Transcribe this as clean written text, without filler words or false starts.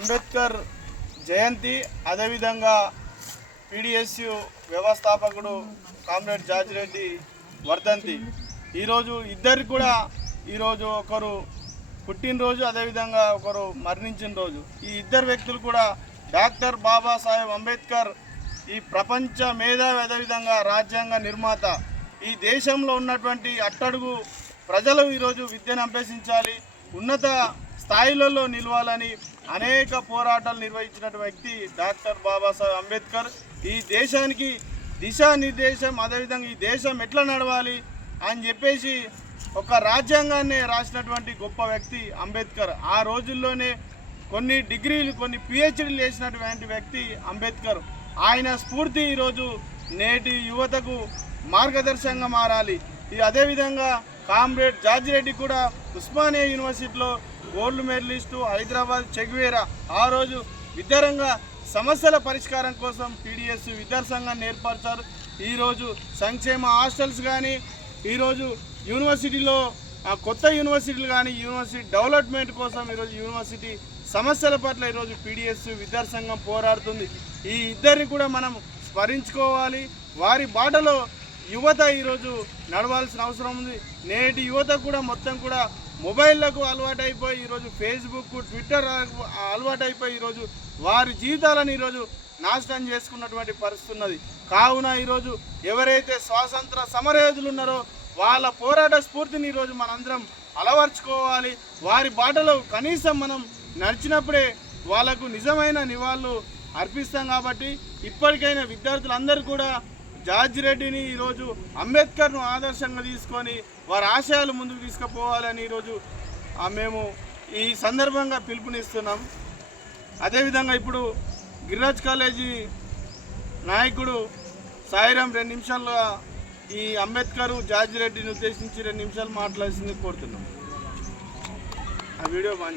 అంబేద్కర్ జయంతి, అదేవిధంగా పీడిఎస్యు వ్యవస్థాపకుడు comrade George Reddy వర్ధంతి. ఈరోజు ఇద్దరు కూడా ఈరోజు ఒకరు పుట్టినరోజు, అదేవిధంగా ఒకరు మరణించిన రోజు. ఈ ఇద్దరు వ్యక్తులు కూడా డాక్టర్ బాబాసాహెబ్ అంబేద్కర్ ఈ ప్రపంచ మేధావి, అదేవిధంగా రాజ్యాంగ నిర్మాత. ఈ దేశంలో ఉన్నటువంటి అట్టడుగు ప్రజలు ఈరోజు విద్యను అభ్యసించాలి, ఉన్నత స్థాయిలలో నిలవాలని అనేక పోరాటాలు నిర్వహించినటువంటి వ్యక్తి డాక్టర్ బాబాసాహెబ్ అంబేద్కర్. ఈ దేశానికి దిశానిర్దేశం, అదేవిధంగా ఈ దేశం ఎట్లా నడవాలి అని చెప్పేసి ఒక రాజ్యాంగాన్ని రాసినటువంటి గొప్ప వ్యక్తి అంబేద్కర్. ఆ రోజుల్లోనే కొన్ని డిగ్రీలు, కొన్ని పిహెచ్డీలు చేసినటువంటి వ్యక్తి అంబేద్కర్. ఆయన స్ఫూర్తి ఈరోజు నేటి యువతకు మార్గదర్శకంగా మారాలి. అదేవిధంగా కామ్రేడ్ జార్జ్ రెడ్డి కూడా ఉస్మానియా యూనివర్సిటీలో గోల్డ్ మెడలిస్టు, హైదరాబాద్ చెగ్వేరా. ఆ రోజు విద్యారంగ సమస్యల పరిష్కారం కోసం పీడిఎస్ విద్యార్థి సంఘాన్ని ఏర్పరిచారు. ఈరోజు సంక్షేమ హాస్టల్స్ కానీ, ఈరోజు యూనివర్సిటీలో కొత్త యూనివర్సిటీలు కానీ, యూనివర్సిటీ డెవలప్మెంట్ కోసం ఈరోజు యూనివర్సిటీ సమస్యల పట్ల ఈరోజు పీడిఎస్ విద్యార్థి సంఘం పోరాడుతుంది. ఈ ఇద్దరిని కూడా మనం స్మరించుకోవాలి. వారి బాటలో యువత ఈరోజు నడవాల్సిన అవసరం ఉంది. నేటి యువత కూడా మొత్తం కూడా మొబైళ్లకు అలవాటు అయిపోయి, ఈరోజు ఫేస్బుక్, ట్విట్టర్ అలవాటు అయిపోయి ఈరోజు వారి జీవితాలను ఈరోజు నాశనం చేసుకున్నటువంటి పరిస్థితి ఉన్నది. కావున ఈరోజు ఎవరైతే స్వాతంత్ర సమరయోధులు ఉన్నారో వాళ్ళ పోరాట స్ఫూర్తిని ఈరోజు మనందరం అలవర్చుకోవాలి. వారి బాటలో కనీసం మనం నడిచినప్పుడే వాళ్ళకు నిజమైన నివాళులు అర్పిస్తాం. కాబట్టి ఇప్పటికైనా విద్యార్థులందరూ కూడా జార్జ్ రెడ్డిని, ఈరోజు అంబేద్కర్ను ఆదర్శంగా తీసుకొని వారి ఆశయాలు ముందుకు తీసుకుపోవాలని ఈరోజు మేము ఈ సందర్భంగా పిలుపునిస్తున్నాం. అదేవిధంగా ఇప్పుడు గిరిరాజ్ కాలేజీ నాయకుడు సాయిరాం 2 నిమిషాల్లో ఈ అంబేద్కర్ జార్జ్ రెడ్డిని ఉద్దేశించి 2 నిమిషాలు మాట్లాడాల్సింది కోరుతున్నాం. ఆ వీడియో బాగా